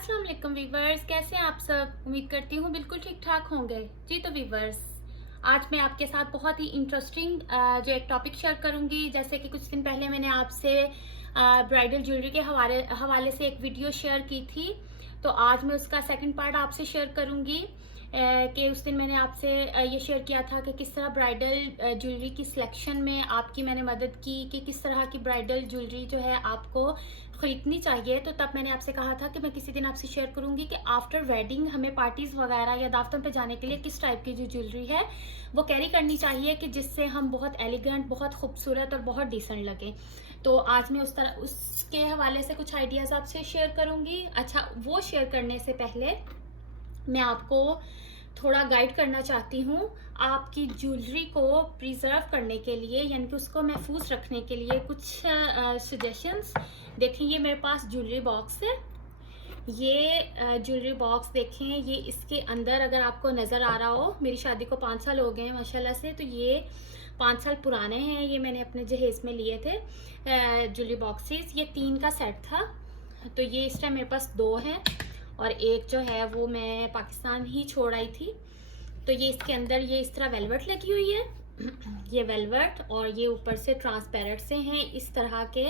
अस्सलाम वालेकुम वीवर्स, कैसे हैं आप सब। उम्मीद करती हूँ बिल्कुल ठीक ठाक होंगे जी। तो वीवर्स, आज मैं आपके साथ बहुत ही इंटरेस्टिंग जो एक टॉपिक शेयर करूंगी। जैसे कि कुछ दिन पहले मैंने आपसे ब्राइडल ज्वेलरी के हवाले हवाले से एक वीडियो शेयर की थी, तो आज मैं उसका सेकंड पार्ट आपसे शेयर करूंगी। कि उस दिन मैंने आपसे ये शेयर किया था कि किस तरह ब्राइडल ज्वेलरी की सिलेक्शन में आपकी मैंने मदद की कि किस तरह की ब्राइडल ज्वेलरी जो है आपको खरीदनी चाहिए। तो तब मैंने आपसे कहा था कि मैं किसी दिन आपसे शेयर करूंगी कि आफ्टर वेडिंग हमें पार्टीज वगैरह या दावतों पे जाने के लिए किस टाइप की जो ज्वेलरी है वो कैरी करनी चाहिए कि जिससे हम बहुत एलिगेंट, बहुत खूबसूरत और बहुत डिसेंट लगे। तो आज मैं उसके हवाले से कुछ आइडियाज आपसे शेयर करूंगी। अच्छा, वो शेयर करने से पहले मैं आपको थोड़ा गाइड करना चाहती हूँ आपकी ज्वेलरी को प्रिजर्व करने के लिए, यानी कि उसको महफूज रखने के लिए कुछ सजेशंस। देखिए, ये मेरे पास ज्वेलरी बॉक्स है। ये ज्वेलरी बॉक्स देखें, ये इसके अंदर अगर आपको नज़र आ रहा हो, मेरी शादी को 5 साल हो गए हैं माशाल्लाह से, तो ये 5 साल पुराने हैं। ये मैंने अपने जहेज में लिए थे ज्वेलरी बॉक्सेस। ये 3 का सेट था, तो ये इस टाइम मेरे पास 2 हैं और एक जो है वो मैं पाकिस्तान ही छोड़ आई थी। तो ये इसके अंदर ये इस तरह वेलवेट लगी हुई है ये वेलवेट, और ये ऊपर से ट्रांसपेरेंट से हैं। इस तरह के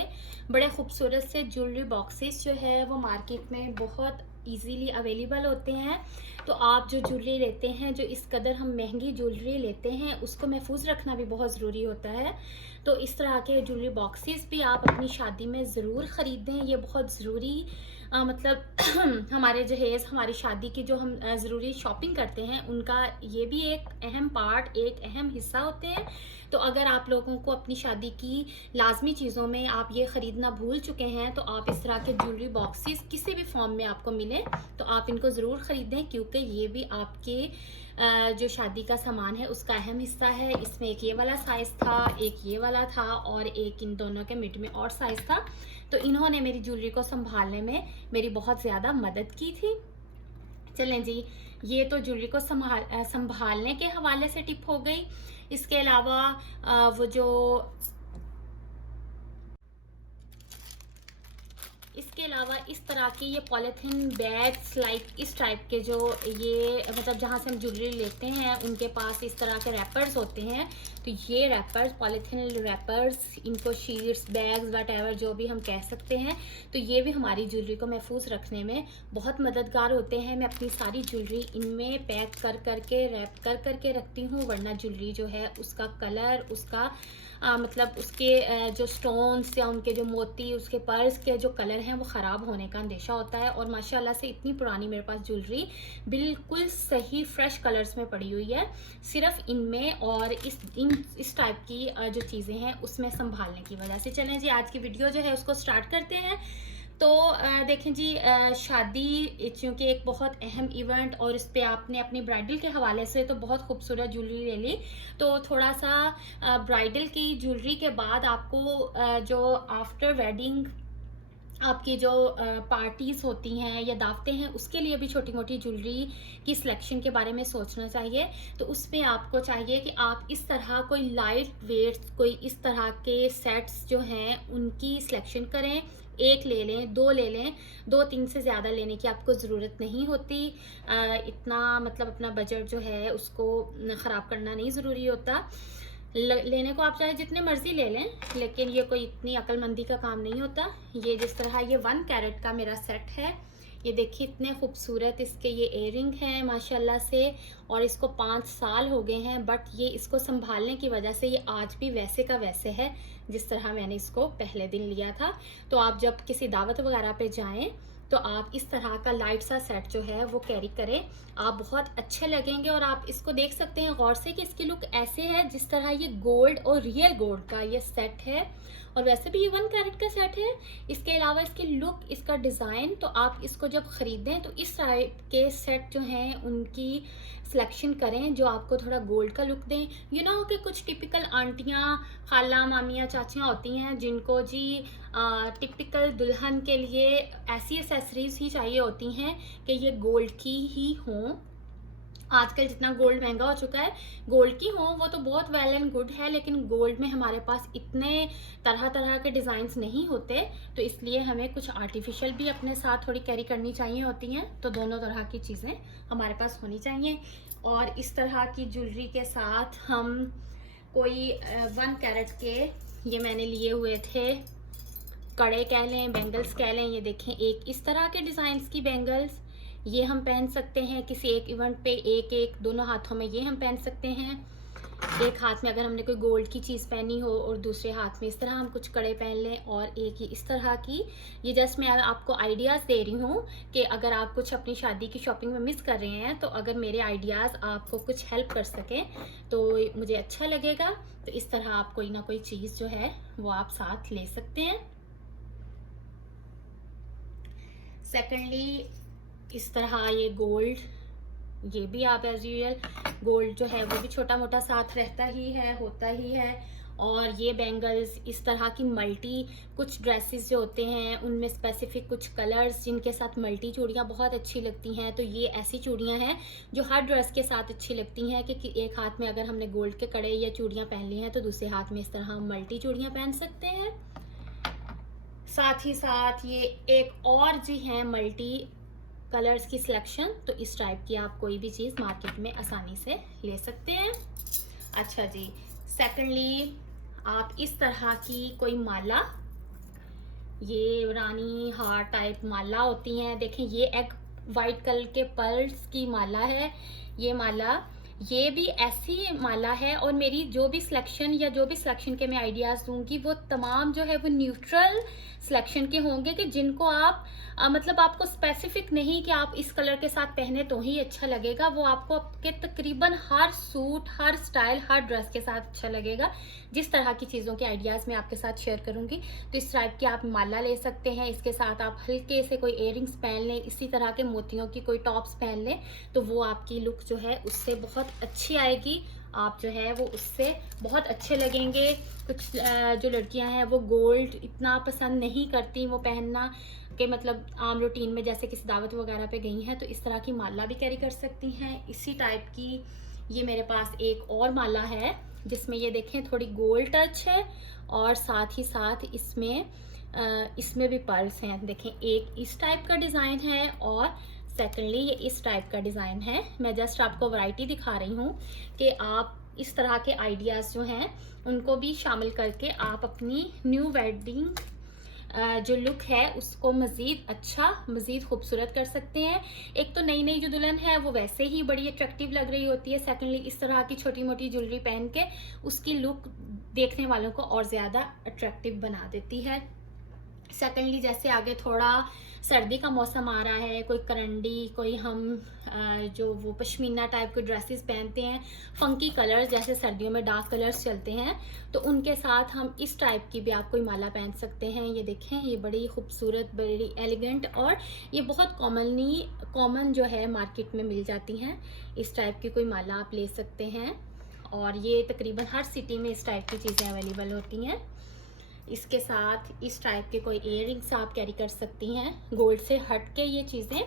बड़े खूबसूरत से ज्वेलरी बॉक्सेस जो है वो मार्केट में बहुत इजीली अवेलेबल होते हैं। तो आप जो ज्वेलरी लेते हैं, जो इस कदर हम महंगी ज्वेलरी लेते हैं, उसको महफूज रखना भी बहुत ज़रूरी होता है। तो इस तरह के ज्वेलरी बॉक्सेस भी आप अपनी शादी में ज़रूर ख़रीदें। ये बहुत ज़रूरी मतलब हमारे जहेज़, हमारी शादी की जो हम ज़रूरी शॉपिंग करते हैं, उनका ये भी एक अहम पार्ट, एक अहम हिस्सा होते हैं। तो अगर आप लोगों को अपनी शादी की लाजमी चीज़ों में आप ये ख़रीदना भूल चुके हैं, तो आप इस तरह के ज्वेलरी बॉक्सेस किसी भी फॉर्म में आपको मिले तो आप इनको ज़रूर ख़रीदें, क्योंकि ये भी आपके जो शादी का सामान है उसका अहम हिस्सा है। इसमें एक ये वाला साइज़ था, एक ये वाला था और एक इन दोनों के मिड में और साइज़ था। तो इन्होंने मेरी ज्वेलरी को संभालने में मेरी बहुत ज़्यादा मदद की थी। चलें जी, ये तो ज्वेलरी को संभालने के हवाले से टिप हो गई। इसके अलावा वो जो इसके अलावा इस तरह की ये पॉलीथीन बैग्स, लाइक इस टाइप के, जो ये मतलब जहाँ से हम ज्वेलरी लेते हैं उनके पास इस तरह के रैपर्स होते हैं। तो ये रैपर्स, पॉलीथीन रैपर्स, इनको शीट्स, बैग्स, वट जो भी हम कह सकते हैं, तो ये भी हमारी ज्वेलरी को महफूज रखने में बहुत मददगार होते हैं। मैं अपनी सारी ज्वेलरी इनमें पैक कर करके, रैप कर करके रखती हूँ, वरना ज्वेलरी जो है उसका कलर, उसका मतलब उसके जो स्टोन्स या उनके जो मोती, उसके पर्स के जो कलर हैं वो ख़राब होने का अंदेशा होता है। और माशाल्लाह से इतनी पुरानी मेरे पास ज्वेलरी बिल्कुल सही फ्रेश कलर्स में पड़ी हुई है, सिर्फ इनमें और इस टाइप की जो चीज़ें हैं उसमें संभालने की वजह से। चलें जी, आज की वीडियो जो है उसको स्टार्ट करते हैं। तो देखें जी, शादी चूँकि एक बहुत अहम इवेंट और इस पे आपने अपनी ब्राइडल के हवाले से तो बहुत खूबसूरत ज्वेलरी ले ली, तो थोड़ा सा ब्राइडल की ज्वेलरी के बाद आपको जो आफ्टर वेडिंग आपकी जो पार्टीज़ होती हैं या दावतें हैं, उसके लिए भी छोटी मोटी ज्वेलरी की सिलेक्शन के बारे में सोचना चाहिए। तो उसमें आपको चाहिए कि आप इस तरह कोई लाइट वेट, कोई इस तरह के सेट्स जो हैं उनकी सिलेक्शन करें। एक ले लें, 2 ले लें, 2-3 से ज़्यादा लेने की आपको ज़रूरत नहीं होती। इतना मतलब अपना बजट जो है उसको ख़राब करना नहीं ज़रूरी होता। लेने को आप चाहे जितने मर्जी ले लें, लेकिन ये कोई इतनी अक्लमंदी का काम नहीं होता। ये जिस तरह ये 1 कैरेट का मेरा सेट है, ये देखिए इतने खूबसूरत इसके ये इयररिंग हैं माशाल्लाह से, और इसको 5 साल हो गए हैं, बट ये इसको संभालने की वजह से ये आज भी वैसे का वैसे है जिस तरह मैंने इसको पहले दिन लिया था। तो आप जब किसी दावत वगैरह पे जाएं तो आप इस तरह का लाइट सा सेट जो है वो कैरी करें, आप बहुत अच्छे लगेंगे। और आप इसको देख सकते हैं गौर से कि इसकी लुक ऐसे है जिस तरह ये गोल्ड और रियल गोल्ड का ये सेट है, और वैसे भी ये 1 कैरेट का सेट है। इसके अलावा इसकी लुक, इसका डिज़ाइन, तो आप इसको जब ख़रीदें तो इस टाइप के सेट जो हैं उनकी सिलेक्शन करें जो आपको थोड़ा गोल्ड का लुक दें। यू नो कि कुछ टिपिकल आंटियाँ, खाला, मामियाँ, चाचियाँ होती हैं जिनको जी टिपिकल दुल्हन के लिए ऐसी एसेसरीज ही चाहिए होती हैं कि ये गोल्ड की ही हों, आजकल जितना गोल्ड महंगा हो चुका है, गोल्ड की हो वो तो बहुत वेल एंड गुड है, लेकिन गोल्ड में हमारे पास इतने तरह तरह के डिज़ाइंस नहीं होते, तो इसलिए हमें कुछ आर्टिफिशियल भी अपने साथ थोड़ी कैरी करनी चाहिए होती हैं। तो दोनों तरह की चीज़ें हमारे पास होनी चाहिए। और इस तरह की ज्वेलरी के साथ हम कोई 1 कैरेट के ये मैंने लिए हुए थे, कड़े कह लें, बैंगल्स कह लें। ये देखें, एक इस तरह के डिज़ाइंस की बैंगल्स, ये हम पहन सकते हैं किसी एक इवेंट पे, एक एक दोनों हाथों में ये हम पहन सकते हैं। एक हाथ में अगर हमने कोई गोल्ड की चीज़ पहनी हो और दूसरे हाथ में इस तरह हम कुछ कड़े पहन लें, और एक ही इस तरह की। ये जस्ट मैं आपको आइडियाज़ दे रही हूँ कि अगर आप कुछ अपनी शादी की शॉपिंग में मिस कर रहे हैं, तो अगर मेरे आइडियाज़ आपको कुछ हेल्प कर सकें तो मुझे अच्छा लगेगा। तो इस तरह आप कोई ना कोई चीज़ जो है वो आप साथ ले सकते हैं। सेकेंडली, इस तरह ये गोल्ड, ये भी आप एज यूजुअल गोल्ड जो है वो भी छोटा मोटा साथ रहता ही है, होता ही है। और ये बैंगल्स, इस तरह की मल्टी कुछ ड्रेसेस जो होते हैं उनमें स्पेसिफिक कुछ कलर्स जिनके साथ मल्टी चूड़ियाँ बहुत अच्छी लगती हैं, तो ये ऐसी चूड़ियाँ हैं जो हर ड्रेस के साथ अच्छी लगती हैं कि एक हाथ में अगर हमने गोल्ड के कड़े या चूड़ियाँ पहन ली हैं तो दूसरे हाथ में इस तरह हम मल्टी चूड़ियाँ पहन सकते हैं। साथ ही साथ ये एक और जी है मल्टी कलर्स की सिलेक्शन, तो इस टाइप की आप कोई भी चीज़ मार्केट में आसानी से ले सकते हैं। अच्छा जी, सेकंडली आप इस तरह की कोई माला, ये रानी हार टाइप माला होती हैं। देखें, ये एक वाइट कलर के पर्ल्स की माला है। ये माला, ये भी ऐसी माला है, और मेरी जो भी सिलेक्शन के मैं आइडियाज़ दूंगी वो तमाम जो है वो न्यूट्रल सिलेक्शन के होंगे, कि जिनको आप मतलब आपको स्पेसिफिक नहीं कि आप इस कलर के साथ पहने तो ही अच्छा लगेगा, वो आपको आपके तकरीबन हर सूट, हर स्टाइल, हर ड्रेस के साथ अच्छा लगेगा। जिस तरह की चीज़ों के आइडियाज़ मैं आपके साथ शेयर करूंगी, तो इस टाइप की आप माला ले सकते हैं। इसके साथ आप हल्के से कोई इयररिंग्स पहन लें, इसी तरह के मोतियों की कोई टॉप्स पहन लें, तो वो आपकी लुक जो है उससे बहुत अच्छी आएगी। आप जो है वो उससे बहुत अच्छे लगेंगे। कुछ जो लड़कियां हैं वो गोल्ड इतना पसंद नहीं करती वो पहनना, कि मतलब आम रूटीन में जैसे किसी दावत वगैरह पे गई हैं, तो इस तरह की माला भी कैरी कर सकती हैं। इसी टाइप की ये मेरे पास एक और माला है जिसमें ये देखें थोड़ी गोल्ड टच है, और साथ ही साथ इसमें भी पर्ल्स हैं। देखें, एक इस टाइप का डिज़ाइन है और सेकेंडली ये इस टाइप का डिज़ाइन है। मैं जस्ट आपको वैरायटी दिखा रही हूँ कि आप इस तरह के आइडियाज़ जो हैं उनको भी शामिल करके आप अपनी न्यू वेडिंग जो लुक है उसको मज़ीद अच्छा, मज़ीद खूबसूरत कर सकते हैं। एक तो नई नई जो दुल्हन है वो वैसे ही बड़ी अट्रैक्टिव लग रही होती है, सेकेंडली इस तरह की छोटी मोटी ज्वेलरी पहन के उसकी लुक देखने वालों को और ज़्यादा अट्रैक्टिव बना देती है। सेकेंडली, जैसे आगे थोड़ा सर्दी का मौसम आ रहा है, कोई करंडी, कोई हम जो वो पश्मीना टाइप के ड्रेसेस पहनते हैं, फंकी कलर्स जैसे सर्दियों में डार्क कलर्स चलते हैं, तो उनके साथ हम इस टाइप की भी आप कोई माला पहन सकते हैं। ये देखें, ये बड़ी खूबसूरत, बड़ी एलिगेंट, और ये बहुत कॉमन जो है मार्केट में मिल जाती हैं। इस टाइप की कोई माला आप ले सकते हैं, और ये तकरीबन हर सिटी में इस टाइप की चीज़ें अवेलेबल होती हैं। इसके साथ इस टाइप के कोई इयररिंग्स आप कैरी कर सकती हैं, गोल्ड से हट के ये चीज़ें,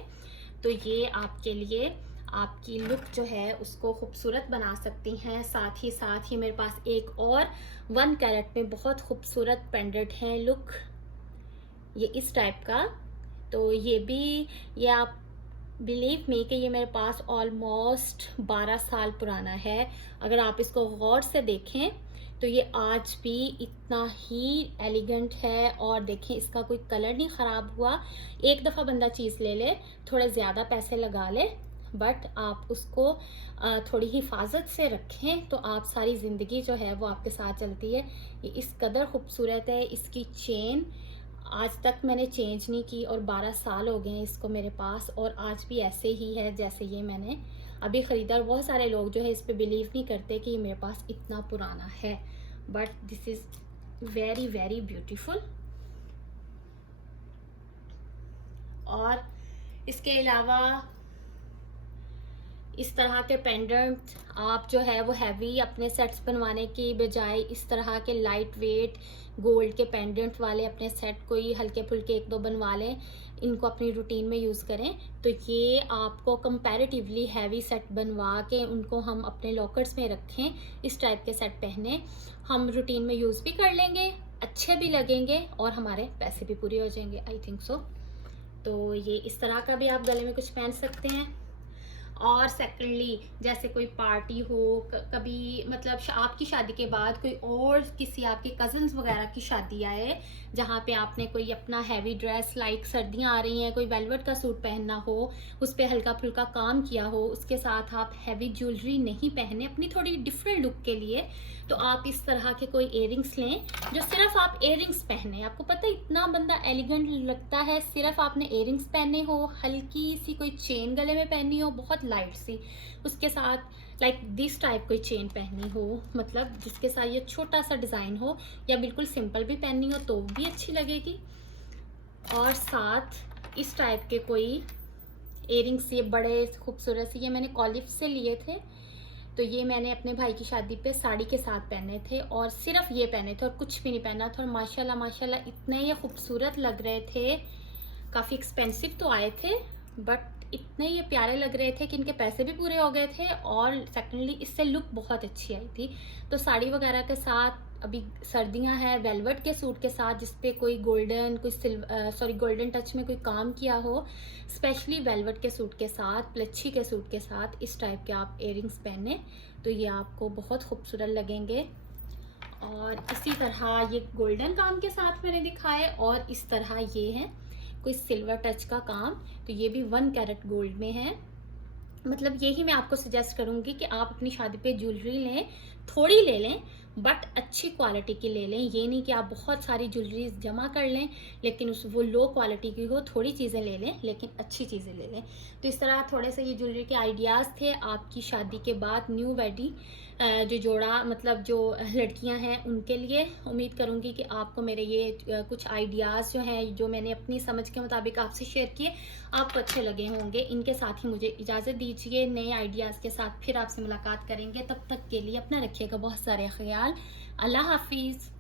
तो ये आपके लिए आपकी लुक जो है उसको खूबसूरत बना सकती हैं। साथ ही मेरे पास एक और 1 कैरेट में बहुत खूबसूरत पेंडेंट है लुक, ये इस टाइप का। तो ये आप बिलीव मी कि ये मेरे पास ऑलमोस्ट 12 साल पुराना है। अगर आप इसको गौर से देखें तो ये आज भी इतना ही एलिगेंट है, और देखें इसका कोई कलर नहीं ख़राब हुआ। एक दफ़ा बंदा चीज़ ले ले, थोड़े ज़्यादा पैसे लगा ले, बट आप उसको थोड़ी हिफाजत से रखें तो आप सारी ज़िंदगी जो है वो आपके साथ चलती है। ये इस कदर खूबसूरत है। इसकी चेन आज तक मैंने चेंज नहीं की, और 12 साल हो गए हैं इसको मेरे पास, और आज भी ऐसे ही है जैसे ये मैंने अभी ख़रीदा। और बहुत सारे लोग जो है इस पे बिलीव नहीं करते कि ये मेरे पास इतना पुराना है, but this is very very beautiful. और इसके अलावा इस तरह के पेंडेंट आप जो है वो हैवी अपने सेट्स बनवाने की बजाय इस तरह के लाइट वेट गोल्ड के पेंडेंट वाले अपने सेट कोई हल्के फुल्के 1-2 बनवा लें। इनको अपनी रूटीन में यूज़ करें। तो ये आपको कंपैरेटिवली हैवी सेट बनवा के उनको हम अपने लॉकर्स में रखें, इस टाइप के सेट पहने, हम रूटीन में यूज़ भी कर लेंगे, अच्छे भी लगेंगे और हमारे पैसे भी पूरे हो जाएंगे। I think so. तो ये इस तरह का भी आप गले में कुछ पहन सकते हैं। और सेकेंडली, जैसे कोई पार्टी हो, कभी मतलब आपकी शादी के बाद कोई और किसी आपके कजन्स वगैरह की शादी आए, जहाँ पे आपने कोई अपना हैवी ड्रेस, लाइक सर्दियाँ आ रही हैं, कोई वेलवेट का सूट पहनना हो, उस पर हल्का फुल्का काम किया हो, उसके साथ आप हैवी ज्वेलरी नहीं पहने, अपनी थोड़ी डिफरेंट लुक के लिए, तो आप इस तरह के कोई इयररिंग्स लें जो सिर्फ आप इयररिंग्स पहने। आपको पता है इतना बंदा एलिगेंट लगता है, सिर्फ आपने इयररिंग्स पहने हो, हल्की सी कोई चेन गले में पहनी हो बहुत लाइट सी, उसके साथ लाइक दिस टाइप कोई चेन पहनी हो, मतलब जिसके साथ ये छोटा सा डिज़ाइन हो, या बिल्कुल सिंपल भी पहनी हो तो भी अच्छी लगेगी। और साथ इस टाइप के कोई इयररिंग्स, ये बड़े खूबसूरत से, ये मैंने कॉलिफ से लिए थे। तो ये मैंने अपने भाई की शादी पे साड़ी के साथ पहने थे, और सिर्फ ये पहने थे और कुछ भी नहीं पहना था, और माशाल्लाह माशाल्लाह इतने ये खूबसूरत लग रहे थे। काफ़ी एक्सपेंसिव तो आए थे, बट इतने ये प्यारे लग रहे थे कि इनके पैसे भी पूरे हो गए थे, और सेकेंडली इससे लुक बहुत अच्छी आई थी। तो साड़ी वगैरह के साथ, अभी सर्दियां हैं, वेलवेट के सूट के साथ जिसपे कोई गोल्डन, कोई गोल्डन टच में कोई काम किया हो, स्पेशली वेलवेट के सूट के साथ, प्लच्छी के सूट के साथ इस टाइप के आप इयररिंग्स पहने तो ये आपको बहुत खूबसूरत लगेंगे। और इसी तरह ये गोल्डन काम के साथ मैंने दिखाए, और इस तरह ये है कोई सिल्वर टच का काम, तो ये भी 1 कैरेट गोल्ड में है। मतलब यही मैं आपको सजेस्ट करूंगी कि आप अपनी शादी पे ज्वेलरी लें, थोड़ी ले लें बट अच्छी क्वालिटी की ले लें। ये नहीं कि आप बहुत सारी ज्वेलरी जमा कर लें लेकिन वो लो क्वालिटी की हो, थोड़ी चीज़ें ले लें लेकिन अच्छी चीज़ें ले लें। तो इस तरह थोड़े से ये ज्वेलरी के आइडियाज़ थे आपकी शादी के बाद न्यू वेडी जो जोड़ा, मतलब जो लड़कियां हैं उनके लिए। उम्मीद करूंगी कि आपको मेरे ये कुछ आइडियाज़ जो हैं, जो मैंने अपनी समझ के मुताबिक आपसे शेयर किए, आपको अच्छे लगे होंगे। इनके साथ ही मुझे इजाज़त दीजिए, नए आइडियाज़ के साथ फिर आपसे मुलाकात करेंगे। तब तक के लिए अपना रखिएगा बहुत सारे ख्याल। अल्लाह हाफिज़।